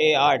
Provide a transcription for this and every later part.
A8।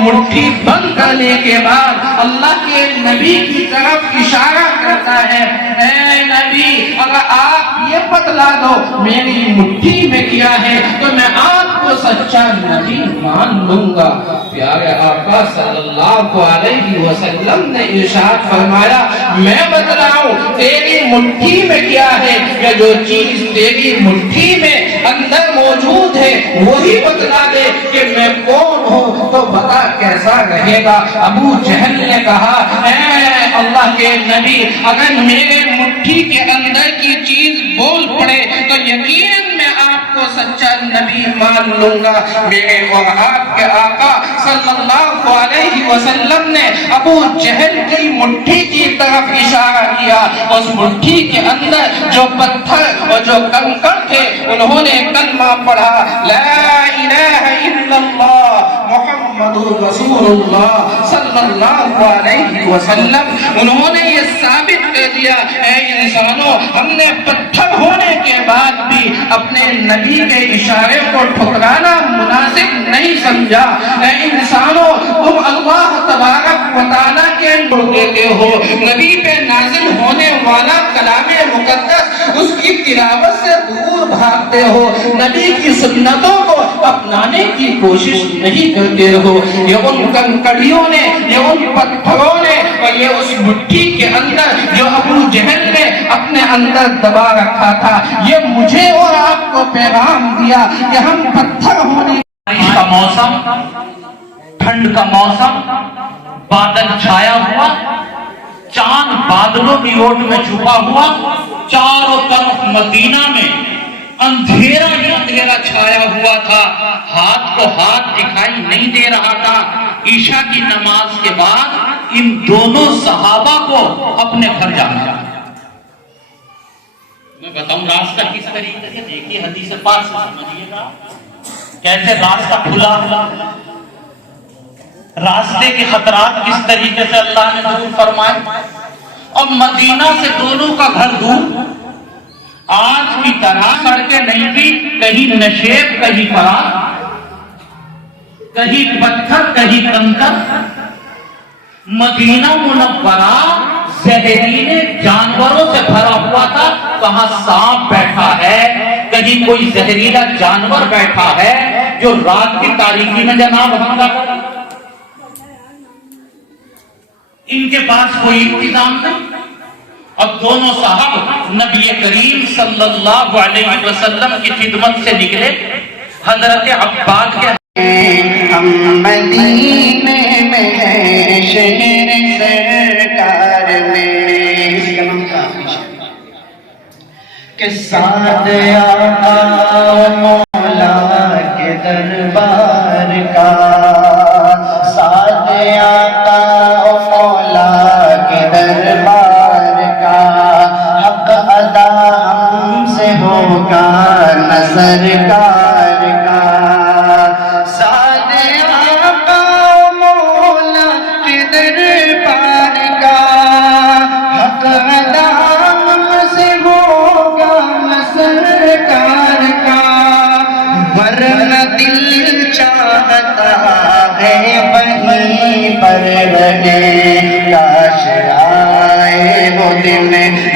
مٹھی بند کرنے کے بعد اللہ کے نبی کی طرف اشارہ کرتا ہے، اے نبی اگر آپ یہ بتلا دو میری مٹھی میں کیا ہے تو میں آپ کو سچا نبی مان لوں گا۔ پیارے آقا صلی اللہ علیہ وسلم نے ارشاد فرمایا میں بتلاؤں تیری مٹھی میں کیا ہے، یا جو چیز تیری مٹھی میں اندر موجود ہے وہی بتلا دے کہ میں کون ہوں تو بتا کیسا رہے گا۔ ابو جہل نے کہا اے اللہ کے نبی اگر میرے مٹھی کے اندر کی چیز بول پڑے تو یقیناً میں آپ کو سچا نبی مان لوں گا۔ میرے اور آپ کے آقا صلی اللہ علیہ وسلم نے ابو جہل کی مٹھی کی طرف اشارہ کیا، اس مٹھی کے اندر جو پتھر اور جو کنکر تھے انہوں نے کلمہ پڑھا لا الہ الا اللہ محمد رسول اللہ صلی اللہ علیہ وسلم۔ انہوں نے یہ ثابت کر دیا اے انسانوں ہم نے پتھر ہونے کے بعد بھی اپنے نبی کے اشارے کو ٹھکرانا مناسب نہیں سمجھا۔ اے انسانوں تم اللہ تبارک و تعالیٰ کے دیتے ہو، نبی پہ نازل ہونے والا کلام مقدس اس کی تلاوت سے دور بھاگتے ہو، نبی کی سنتوں کو اپنانے کی کوشش نہیں کرتے ہو۔ یہ ان کنکریوں نے، یہ ان پتھروں نے اور یہ اس مٹھی کے اندر جو ابو جہل نے اپنے اندر دبا رکھا تھا، یہ مجھے اور آپ کو پیغام دیا کہ ہم پتھر ہونے کا موسم، ٹھنڈ کا موسم، بادل چھایا ہوا، چاند بادلوں کی اوٹ میں چھپا ہوا، چاروں طرف مدینہ میں اندھیرا ہی اندھیرا چھایا ہوا تھا، ہاتھ کو ہاتھ دکھائی نہیں دے رہا تھا۔ عشاء کی نماز کے بعد ان دونوں صحابہ کو اپنے گھر جانا تھا۔ میں بتاؤں راستہ کس طریقے سے، دیکھیے حدیث پاک سے سمجھیے گا کیسے راستہ کھلا ہوا، راستے کے خطرات کس طریقے سے اللہ نے دور فرمائے، اور مدینہ سے دونوں کا گھر دور، آج کی طرح سڑکیں نہیں تھی، کہیں نشیب کہیں فراز، کہیں پتھر کہیں کنکر۔ مدینہ منورہ زہریلے جانوروں سے بھرا ہوا تھا، کہاں سانپ بیٹھا ہے، کہیں کوئی زہریلا جانور بیٹھا ہے جو رات کی تاریکی میں جناب حملہ کرے۔ ان کے پاس کوئی انتظام نہیں، اور دونوں صاحب نبی کریم صلی اللہ علیہ وسلم کی خدمت سے نکلے۔ حضرت عباد کے ہم مدینے میں ہیں شہر سرکار میں، کہ ساتھ آقا مولا کے دربار کا، ساتھ آقا مولا کے دربار کا، حق ادا ہم سے ہوگا نہ سرکار کا، ساتھ آقا مولا کے دربار کا، حق ادا ہم سے ہوگا نہ سرکار کا، ورنہ دل چاہتا ہے وہیں پر رہے، کاش آئے وہ دن،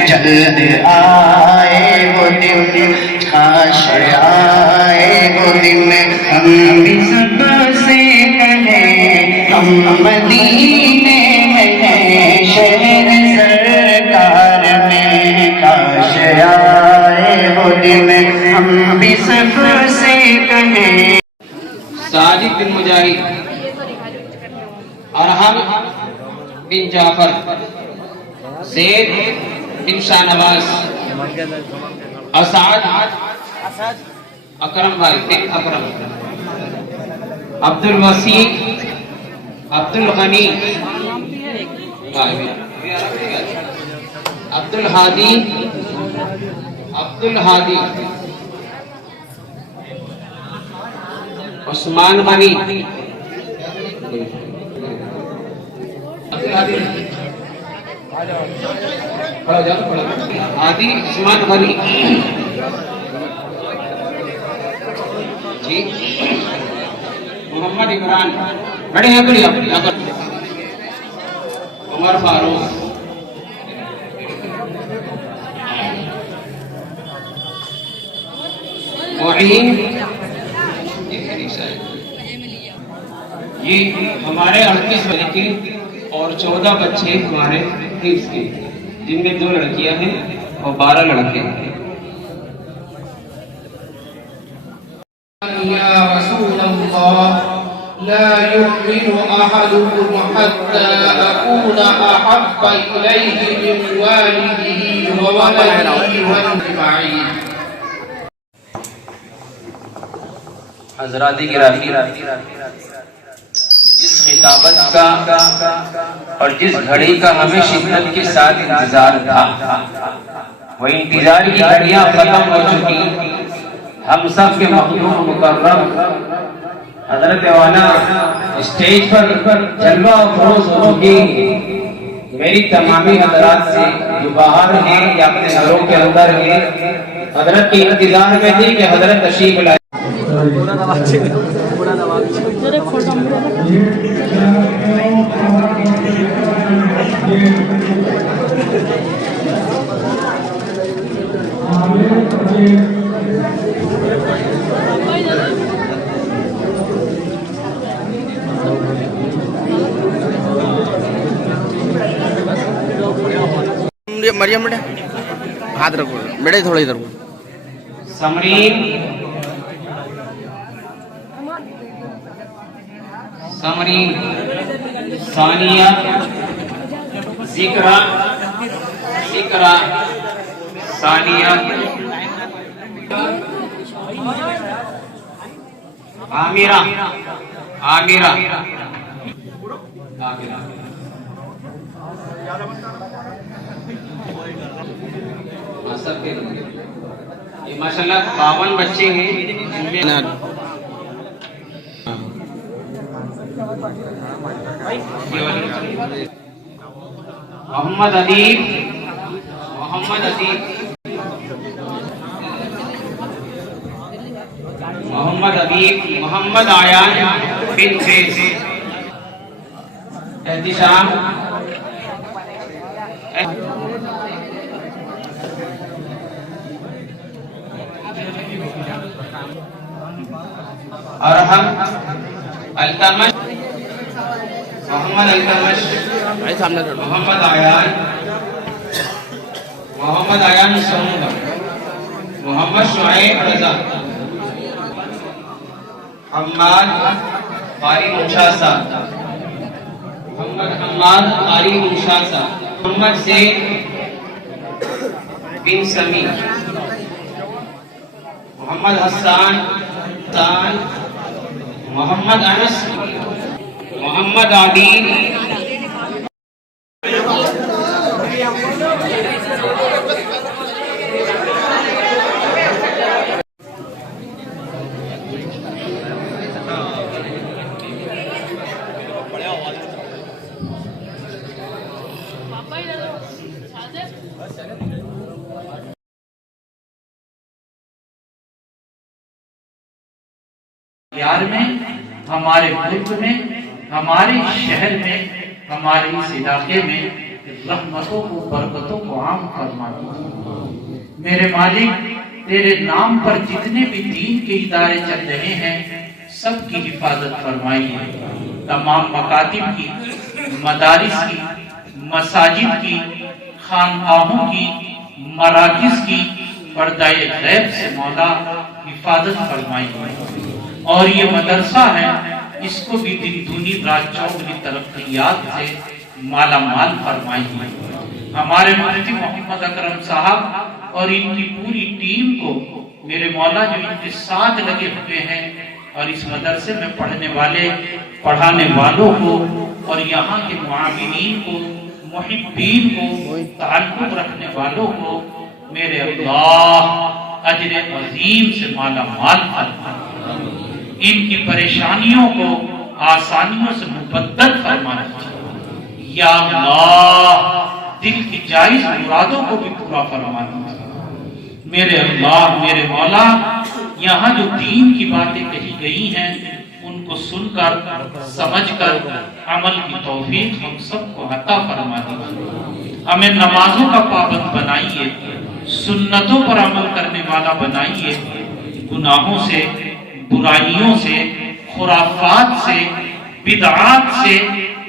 جلد آئے وہ دن، کاش آئے وہ دن، ہم بھی سب سے کہیں ہم مدینے میں ہیں شہر سرکار میں، کاش آئے وہ دن، ہم بھی سب سے کہیں۔ ساجد بن مجاہد، ارحم بن جعفر، زید بن شاہ نواز، اسعد اکرم بھائی بن اکرم، عبد الوسیع، عبد الغنی، عبد الہادی، عبد الہادی، عثمان غنی، ہادی عثمان غنی جی، محمد عمران، بڑے ہیں بڑی عمر فاروق معین، یہ ہمارے 38 بچے اور 14 بچے ہمارے حفظ کے، جن میں 2 لڑکیاں ہیں اور 12 لڑکے ہیں۔ يا رسول الله لا يؤمن أحدكم حتى أكون أحب إليه من والده وولده والأجمعين۔ حضرات گرامی، جس خطابت کا اور جس گھڑی کا ہمیں شدت کے ساتھ انتظار تھا، وہ انتظار کی گھڑیاں ختم ہو چکی۔ ہم سب کے مخدوم مکرم حضرت والا اسٹیج پر جلوہ افروز ہو چکی۔ میری تمامی حضرات سے جو باہر ہیں یا اپنے گھروں کے اندر ہیں، حضرت کے انتظار میں تھی کہ حضرت تشریف لائے۔ مریم بیٹا ہاتھ رکھو بیٹا، تھوڑا ادھر کو۔ سمرین، سمرین، ثانیہ، ذکرہ، ذکرہ، ثانیہ، عامرہ، عامرہ، عامرہ۔ یہ ماشاءاللہ 52 بچے ہیں، جن میں محمد ادیب، محمد ادیب، محمد ادیب، محمد آیان بنت احتشام، ارحم، التمش، محمد التمش، محمد آیان، محمد آیان سمودہ، محمد شعیب رضا، حماد قاری منشاسا، محمد حماد قاری منشاسا، محمد زید بن سمی، محمد حسان، محمد انس، محمد عادل، یار میں، ہمارے ملک میں، ہمارے شہر میں، ہمارے اس علاقے میں رحمتوں کو، برکتوں کو عام فرما دو۔ میرے مالک، تیرے نام پر جتنے بھی دین کے ادارے چل رہے ہیں، سب کی حفاظت فرمائیے۔ تمام مکاتب کی، مدارس کی، مساجد کی، خانقاہوں کی، مراکز کی پردہ غیب سے مولا حفاظت فرمائیے۔ اور یہ مدرسہ ہے، اس کو بھی دن دنی رات چوگنی ترقیات سے مالا مال فرمائیے۔ ہمارے مفتی محمد اکرم صاحب اور ان کی پوری ٹیم کو میرے مولا جو ان کے ساتھ لگے ہوئے ہیں، اور اس مدرسے میں پڑھنے والے، پڑھانے والوں کو، اور یہاں کے معاونین کو، محبین کو، تعلق رکھنے والوں کو میرے اللہ اجر عظیم سے مالا مال فرمائے۔ ان کی پریشانیوں کو آسانیوں سے مبدل فرما دیجیے یا اللہ۔ دل کی جائز مرادوں کو بھی پورا فرما دیجیے میرے اللہ، میرے مولا۔ یہاں جو دین کی باتیں کہی گئی ہیں، ان ان کو سن کر سمجھ کر عمل کی توفیق ہم سب کو عطا فرما دیجیے. ہمیں نمازوں کا پابند بنائیے, سنتوں پر عمل کرنے والا بنائیے, گناہوں سے, برائیوں سے, خرافات سے, بدعات سے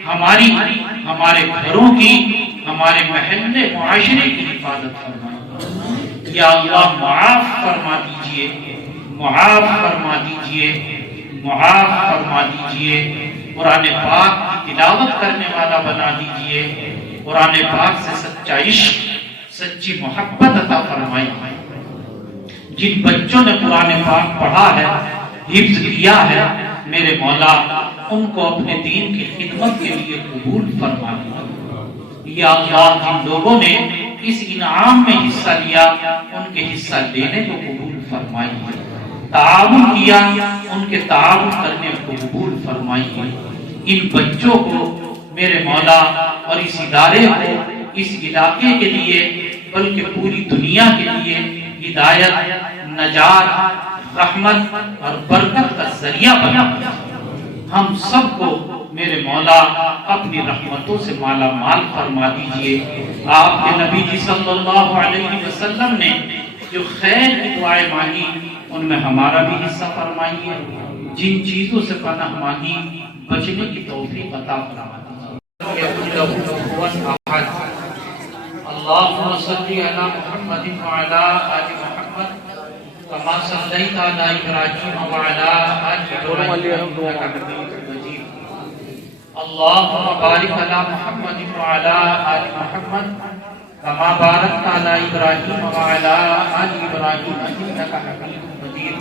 ہمارے گھروں کی, ہمارے محلے معاشرے کی حفاظت فرمائیے. یا اللہ معاف فرما دیجئے, معاف فرما دیجئے, معاف فرما دیجئے. قرآن پاک کی تلاوت کرنے والا بنا دیجئے. قرآن پاک سے سچا عشق, سچی محبت عطا فرمائیے. جن بچوں نے قرآن پاک پڑھا ہے, حفظ کیا ہے, میرے مولا ان کو اپنے دین کی خدمت کے لیے قبول فرما دیجیے. یا اللہ جن لوگوں نے اس انعام میں حصہ لیا ان کے حصہ لینے کو قبول فرمائیے. تعاون کیا ان کے تعاون کرنے کو قبول فرمائیے. ان بچوں کو میرے مولا اور اس ادارے کو, اس علاقے کے لیے بلکہ پوری دنیا کے لیے ہدایت, نجات, رحمت اور برکت کا ذریعہ بنا. ہم سب کو میرے مولا اپنی رحمتوں سے مالا مال فرما دیجئے. آپ کے نبی جی صلی اللہ علیہ وسلم نے جو خیر کی دعائیں مانگی ان میں ہمارا بھی حصہ فرمائیے. جن چیزوں سے پناہ مانگی بچنے کی توفیق عطا فرما دیجیے. اللهم صل على محمد وعلى آل محمد كما صليت على إبراهيم وعلى آل إبراهيم إنك حميد مجيد. اللهم بارك على محمد وعلى آل محمد كما باركت على إبراهيم وعلى آل إبراهيم إنك حميد مجيد.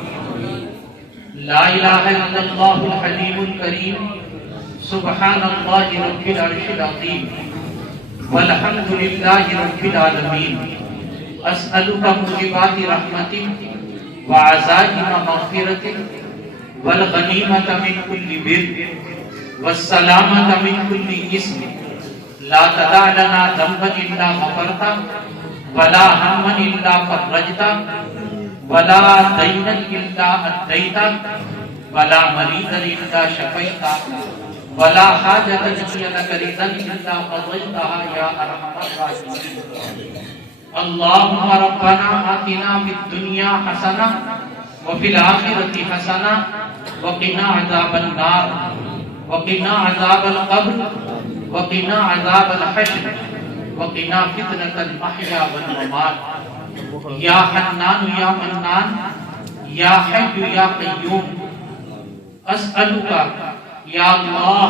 لا إله إلا الله الحليم الكريم سبحان الله رب العرش العظيم والحمد لله رب العالمين. أسألك موجبات رحمتك وعزائم مغفرتك والغنيمة من كل بر والسلامة من كل إثم. لا تدع لنا ذنبا إلا غفرته ولا هما إلا فرجته ولا دينا إلا أديته ولا مريضا إلا شفيته ولا حاجة هي لك رضا إلا قضيتها يا أرحم الراحمين. اللهم ربنا آتنا في الدنيا حسنة وفي الآخرة حسنة وقنا عذاب النار وقنا عذاب القبر وقنا عذاب الحشر وقنا فتنة المحيا والممات. یا حنان یا منان یا حی یا قیوم اسألک یا اللہ,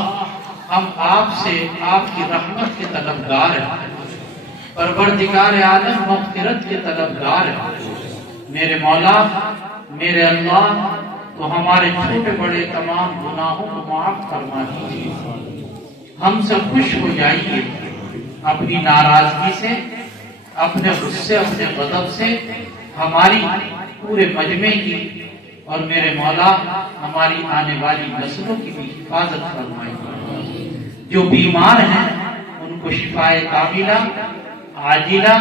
ہم آپ سے آپ کی رحمت کے طلبگار ہیں, پروردگار عالم مغفرت کے طلبگار ہیں. میرے مولا میرے اللہ تو ہمارے چھوٹے بڑے تمام گناہوں کو معاف فرما دیجیے. ہم سے خوش ہو جائیے اپنی ناراضگی سے, اپنے غصے, اپنے غضب سے ہماری پورے مجمع کی اور میرے مولا ہماری آنے والی نسلوں کی بھی حفاظت فرمائیے. جو بیمار ہیں ان کو شفائے کاملہ, عاجلہ,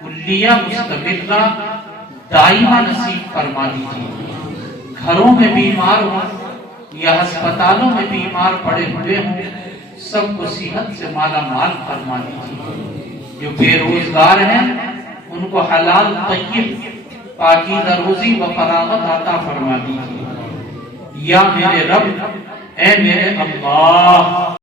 کلیہ, مستمرہ, دائمہ نصیب فرما دیجیے. گھروں میں بیمار ہوں یا ہسپتالوں میں بیمار پڑے ہوئے ہوں سب کو صحت سے مالا مال فرما دیجیے. جو بے روزگار ہیں ان کو حلال طیب پاکیزہ روزی و فراغت عطا فرما دیجیے. یا میرے رب, اے میرے اللہ,